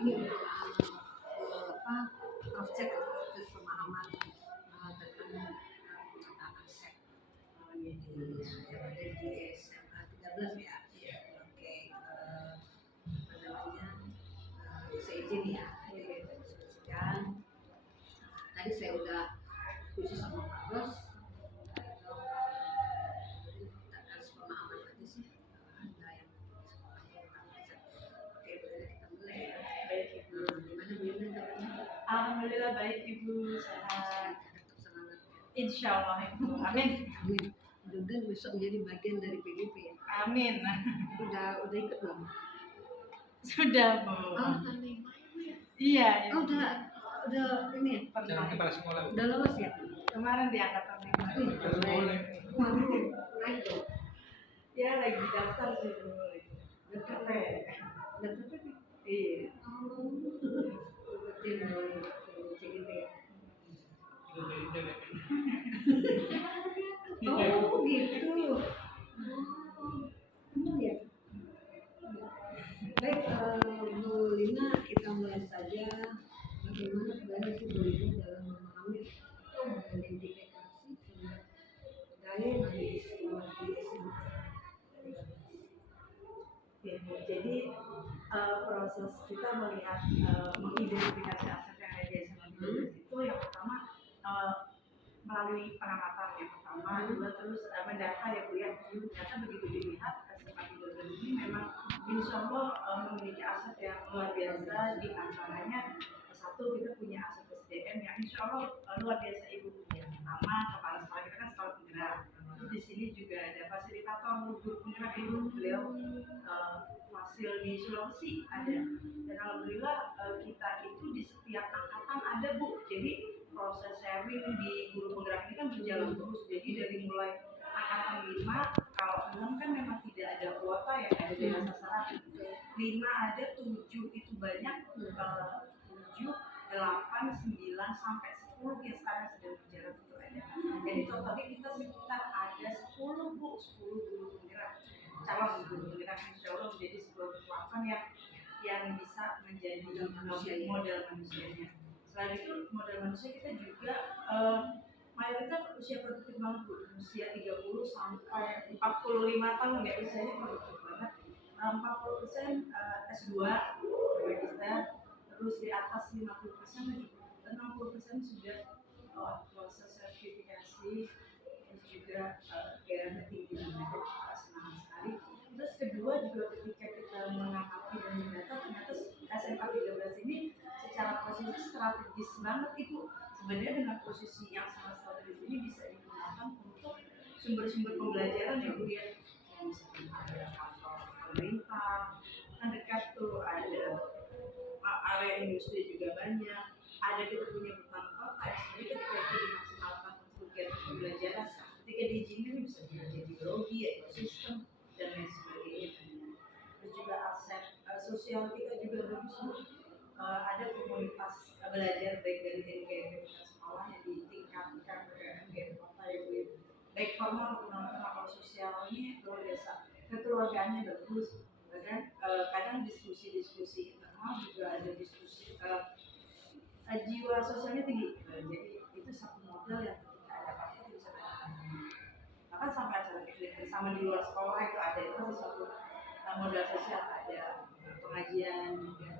ini untuk cross check atau pemahaman tentang aset yang ada di SMA 13 ya. Oke, apa namanya? Saya izin ya, jadi saya diskusikan. Tadi saya udah diskusi sama Pak Bos. Kita kasih pemahaman aja sih. Ada yang oke, boleh kita mulai ya. Baik Ibu. Gimana Bu Yuna kabarnya? Alhamdulillah baik Ibu, sehat. Tetap semangat. Insya Allah Ibu. Amin. Amin. Mudah-mudahan besok menjadi bagian dari PDP ya. Amin. Udah ikut belum? Sudah Bu. Oh, amin. Iya. Oh, udah ini ya? Calon kepala sekolah. Udah lolos ya? Kemarin diangkat sama Waduh, naik dong. Ya lagi daftar sih Bu. Daftar Iya. Oh gitu. Ya. Baik, Bu Lina, kita mulai saja. Bagaimana sebenarnya sih Bu Lina dalam memahami identifikasi sehingga daya di sekolah di SMA. Jadi proses kita melihat mengidentifikasi aset yang ada di SMA 12 itu yang pertama melalui pengamatan yang pertama, juga terus mendata ya Bu ya. Ternyata begitu dilihat SMA 12 ini memang insya Allah memiliki aset yang luar biasa, di antaranya satu kita punya aset SDM yang insya Allah luar biasa Ibu. Yang pertama kepala sekolah kita kan sekolah penggerak. Di sini juga ada fasilitator guru penggerak Ibu, beliau hasil di Sulawesi ada, dan alhamdulillah kita itu di setiap angkatan ada Bu. Jadi proses sharing di guru penggerak ini kan berjalan terus. Jadi dari mulai angkatan 5, kalau 6 kan memang tidak ada kuota ya, ada beda sasaran. 5 ada, 7 itu banyak, 7, 8, 9 sampai 10 yang sekarang sedang berjalan itu ada. Jadi totalnya kita sekitar ada 10 Bu, 10 guru penggerak, calon guru penggerak insya Allah menjadi sebuah kekuatan yang bisa menjadi model manusianya. Selain itu model manusia kita juga mayoritas usia produktif banget Bu, usia 30 sampai 45 tahun ya, usianya produktif banget. 40% S2 magister, terus di atas 50%, 60% sudah proses sertifikasi, terus juga daerah tinggi banget, senang sekali. Terus kedua juga ketika kita mengamati dan mendata, ternyata SMA 13 ini secara posisi strategis banget Ibu. Sebenarnya dengan posisi yang sangat strategis ini bisa digunakan untuk sumber-sumber pembelajaran ya Bu ya. Misalnya ada kantor pemerintah, kan dekat tuh, ada area industri juga banyak, ada kita punya hutan kota ya. Jadi ketika itu dimaksimalkan untuk kegiatan pembelajaran, ketika diizinkan bisa belajar biologi, ekosistem dan lain sebagainya. Terus juga aset sosial kita juga bagus. Ada komunitas belajar baik dari NGM sekolah yang ditingkatkan ke NGM kota ya Bu. Baik formal maupun non formal. Kalau sosial ini luar biasa, kekeluargaannya bagus. Bahkan kadang diskusi internal juga ada diskusi jiwa sosialnya tinggi. Jadi itu satu model yang ketika ada apa-apa bisa datang. Bahkan sampai acara kegiatan sama di luar sekolah itu ada, itu sesuatu modal sosial, ada pengajian juga.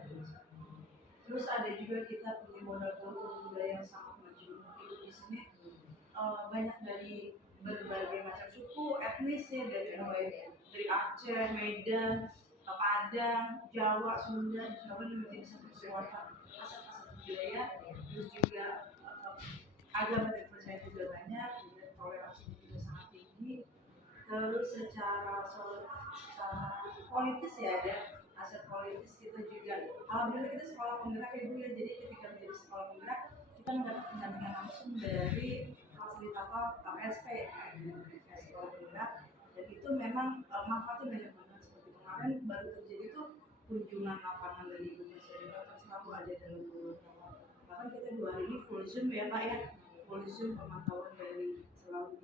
Terus ada juga kita punya modal kultur budaya yang sangat maju. Itu di sini banyak dari berbagai macam suku, etnis ya, dari Aceh, Medan, Padang, Jawa, Sunda, Jawa yang menjadi satu kekuatan aset-aset budaya. Terus juga agama dan percaya juga banyak, juga toleransinya juga sangat tinggi. Terus secara politis ya, ada aset politis kita juga. Alhamdulillah kita sekolah penggerak ya Bu ya. Jadi ketika menjadi sekolah penggerak kita mendapat pendampingan langsung dari fasilitator KPSP sekolah penggerak, dan itu memang manfaatnya banyak banget. Seperti kemarin baru terjadi tuh kunjungan lapangan dari Bu Presiden, selalu ada dalam beberapa, bahkan kita 2 hari ini full zoom ya Pak ya, full zoom pemantauan dari selalu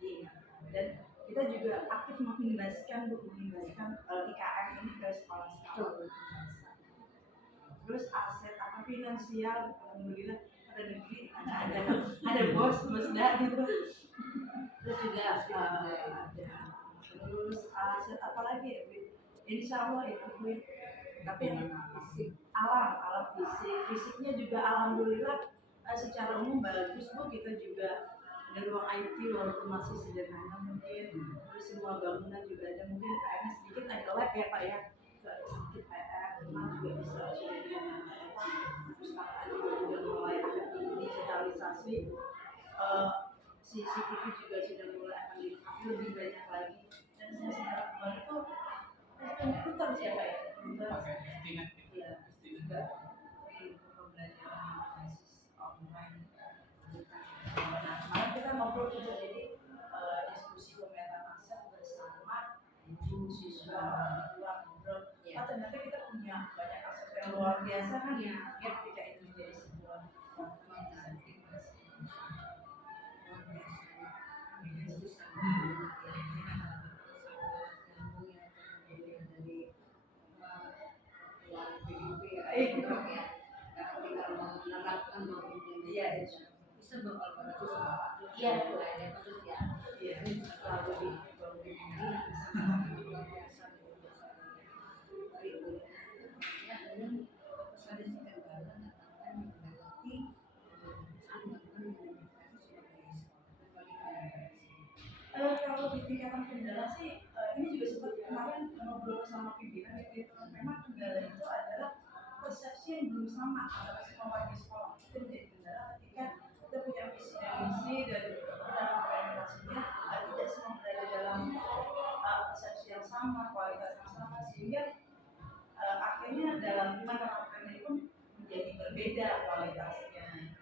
di dan kita juga aktif mengimbaskan IKM ini ke sekolah-sekolah. terus aset apa finansial, alhamdulillah ada negeri, ada bos dah gitu. Terus juga terus aset apa lagi ya, insya Allah itu gue. Tapi fisik, alam fisiknya juga alhamdulillah secara umum bagus Bu. Kita juga ada ruang IT walaupun masih sederhana mungkin, terus semua bangunan juga ada, mungkin PR-nya sedikit ada lab ya Pak ya, juga ada sedikit PR, cuma juga bisa sudah dimanfaatkan. Perpustakaan juga sudah mulai ada digitalisasi, CCTV juga sudah mulai akan dipakai lebih banyak lagi. Dan saya sedang kemarin itu komputer siapa ya? pakai Stinet Iya, juga pembelajaran berbasis online. Nah, kemarin kita ngobrol juga, jadi diskusi pemetaan aset bersama ibu siswa orang tua ngobrol. Oh ternyata kita punya banyak aset yang luar biasa kan ya, ketika itu menjadi sebuah bisa berkolaborasi sama iya lainnya terus ya. iya Selalu di luar biasa baik ya, dengan pesan Tenggara akan menghadapi kalau di tingkatan kendala sih, ini juga sempat kemarin ngobrol sama pimpinan itu, memang kendala itu adalah persepsi yang belum sama antara semua warga sekolah. Itu menjadi kendala ketika kita punya visi dan misi dan implementasinya tidak semua berada dalam persepsi yang sama, kualitas yang sama, sehingga akhirnya dalam menerapkannya itu menjadi berbeda kualitasnya.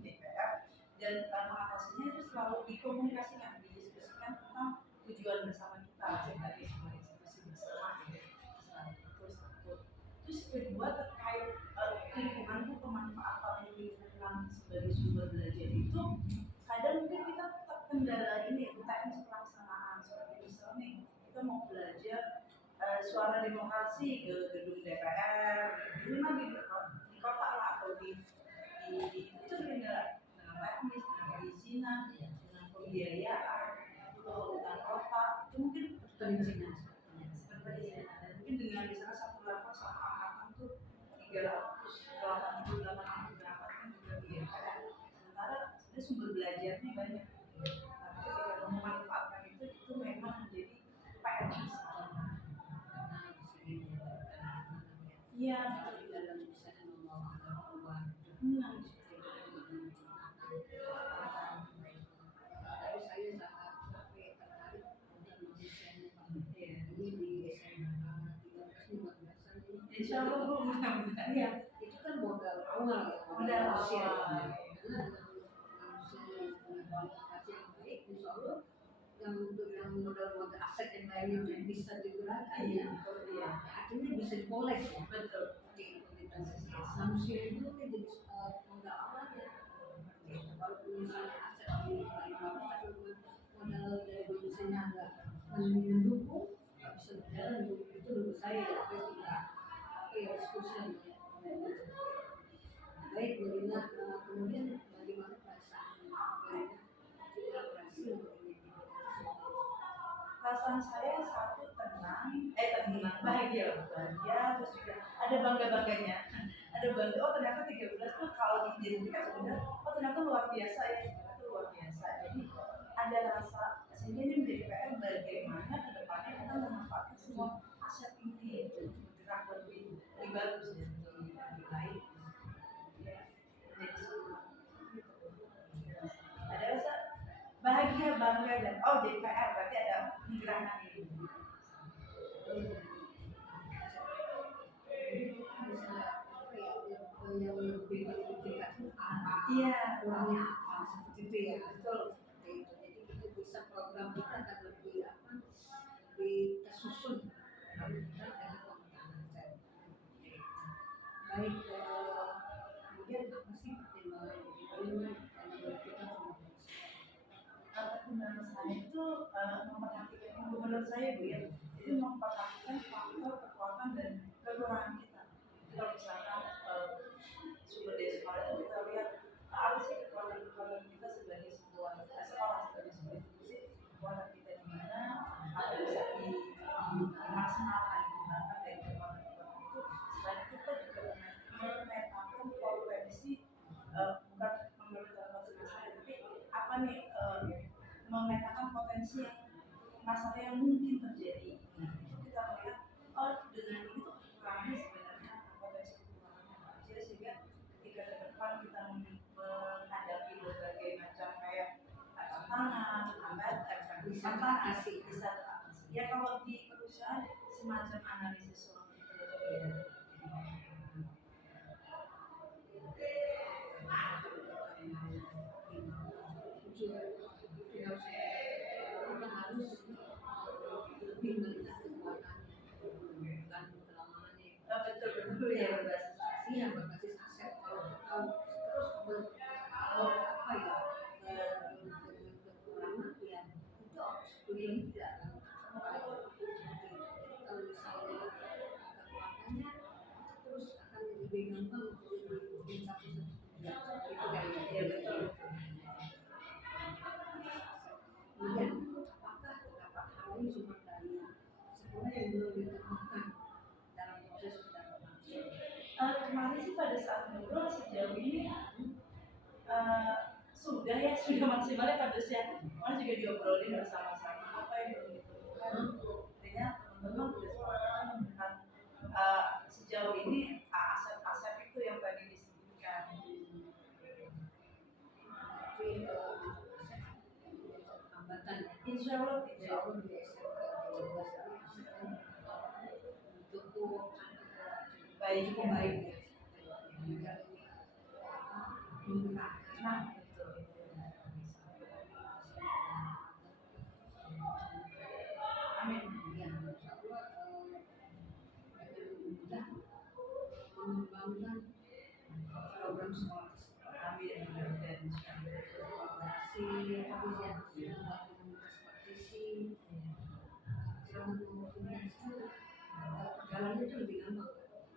DPR dan mengatasinya itu selalu dikomunikasikan, didiskusikan tentang tujuan bersama kita sebagai sebuah institusi bersama. Terus kedua terkait lingkungan itu, pemanfaatan lingkungan sebagai sumber belajar itu kadang mungkin kita terkendala ini teknis pelaksanaan, seperti misalnya kita mau belajar suara demokrasi ke gedung DPR, ini mah di kota lah atau di itu terkendala dengan teknis, dengan perizinan, dengan pembiayaan, urutan kota, itu mungkin perizinan seperti dan mungkin dengan misalnya satu level satu angkatan tuh 388 berapa kan juga DPR, sementara sebenarnya sumber belajarnya banyak. Tapi ketika memanfaatkan itu memang menjadi PR besar. Iya, di dalam misalnya membawa anak keluar tapi saya sangat tertarik untuk mendesain ini di SMA 13-15an ini. insya Allah Bu, mudah-mudahan. Iya, itu kan modal awal ya, Modal manusia. awal. Karena manusia yang punya kualifikasi yang baik, insya Allah yang untuk yang modal-modal aset yang lain itu yang bisa digerakkan ya, artinya bisa dipoles ya. Betul. Seperti kualitas manusia itu kan jadi modal awal ya. Kalau misalnya aset di lain bagus, tapi modal dari manusianya nggak mendukung, nggak bisa berjalan. Itu menurut saya apa sudah apa ya diskusi baik bagaimana kemudian bagaimana perasaan kolaborasi untuk ini. Perasaan saya satu tenang, bahagia, terus juga ada bangga-bangganya, ada bangga, oh ternyata 13 tuh kalau diidentifikasi benar, oh ternyata luar biasa ya, ternyata luar biasa. Jadi ada rasa, sehingga ini menjadi PR bagaimana kedepannya kita memanfaatkan semua aset ini bergerak lebih bagus dan lebih baik. Ya, jadi ada rasa bahagia, bangga, dan oh DPR berarti ada gerakan ini. Yang lebih kualifikasi apa, Iya, kurangnya apa, seperti itu ya. Betul, seperti itu. Jadi kita bisa program kita akan lebih apa, lebih tersusun. Kita ada penggunaan set. Baik, kemudian apa sih pertimbangan kita pertimbangan saya itu memperhatikan, menurut saya Bu ya, itu memperhatikan faktor kekuatan dan kekurangan kita. Kalau misalkan bukan memberitahukan masalah, tapi apa nih, memetakan potensi yang masalah yang mungkin terjadi. Itu kita melihat, oh dengan ini tuh kekurangannya sebenarnya apa, potensi kekurangannya apa aja, sehingga ketika ke depan kita menghadapi berbagai macam kayak tantangan, hambatan, Bisa tantangan teratasi. bisa teratasi. Ya kalau di perusahaan semacam analisis SWOT itu ya. Harus lebih melihat kekuatannya, bukan kelemahannya. Betul ya, berbasis Iya, berbasis aset. Kalau terus apa ya, kekurangan ya itu tujuan tidak akan tercapai. Kalau misalnya kekuatannya terus akan lebih gampang untuk mencapai itu kayaknya. ya betul. Kemudian apakah terdapat hal ini sumber daya sebenarnya yang belum ditemukan dalam proses pendampingan? Kemarin sih pada saat ngobrol sejauh ini sudah maksimalnya pada siang kemarin juga diobrolin bersama-sama apa yang belum ditemukan. Artinya teman-teman sudah sepakat tentang sejauh ini aset-aset itu yang tadi disebutkan. Tapi hambatan Insya Allah di tidak. SMK 13 cukup Baik. baik. Nah, betul. Amin. Ya, insya Allah dengan mudah mengembangkan program sekolah. Amin. Dan kolaborasi, kemudian membuat komunitas praktisi, selama komunitas itu jalannya itu lebih gampang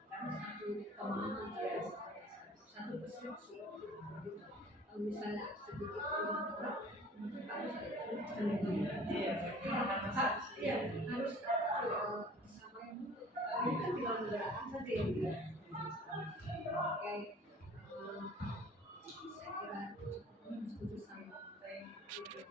karena satu pemahaman ya, satu persepsi gitu. Kalau misalnya sedikit berat, harus iya, harus kesamaan dulu. Ini kan tinggal menggerakkan saja yang dia. Oke, saya kira cukup saya.